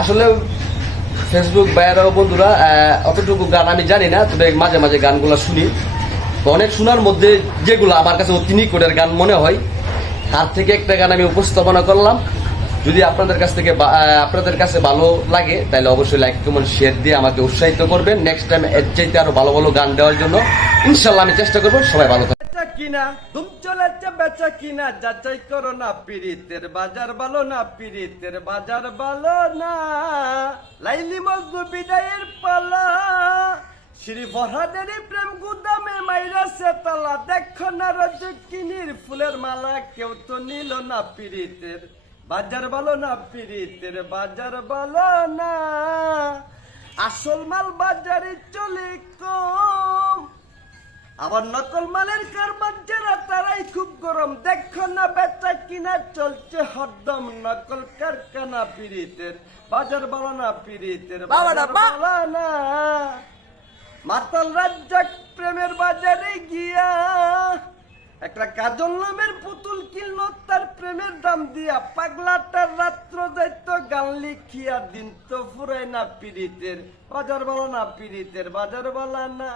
আসলে ফেসবুক ভাইয়ারা ও বন্ধুরা অতটুকু গান আমি জানি না, তবে মাঝে মাঝে গানগুলো শুনি। তো অনেক শোনার মধ্যে যেগুলো আমার কাছে অতি নিকটের গান মনে হয়, তার থেকে একটা গান আমি উপস্থাপনা করলাম। যদি আপনাদের কাছে ভালো লাগে তাহলে অবশ্যই লাইক কমেন্ট শেয়ার দিয়ে আমাকে উৎসাহিত করবেন। নেক্সট টাইম এর চাইতে আরো ভালো ভালো গান দেওয়ার জন্য ইনশাল্লাহ আমি চেষ্টা করবো। সবাই ভালো থাকবেন। বেচা কিনা ধুম চলেছে, বেচা কিনা যাচাই করো না, পীড়িতের বাজার ভালো না, পীড়িতের বাজার ভালো না। লাইলি মজনু বিদায়ের পালা, শ্রী ফরহাদের প্রেম গুদামে মাইরাছে তালা। দেখো না রজকিনীর ফুলের মালা, কেউ তো নিল না, পীড়িতের বাজার ভালো না, পীড়িতের বাজার ভালো না। আসল মাল বাজারে চলে কম, আবার নকল মালের কারবার যারা তারাই খুব গরম। দেখো না বেচা কিনা চলছে হরদম, নকল কারখানা, পীড়িতের বাজার ভালো না, পীড়িতের বাজার ভালো না। মাতাল রাজ্জাক প্রেমের বাজারে গিয়া একটা কাজল নামের পুতুল কিনল তার প্রেমের দাম দিয়া। পাগলাটার রাত্র যাইত গান লিখিয়া, দিন তো ফুরায় না, পীড়িতের বাজার ভালো না, পীড়িতের বাজার ভালো না।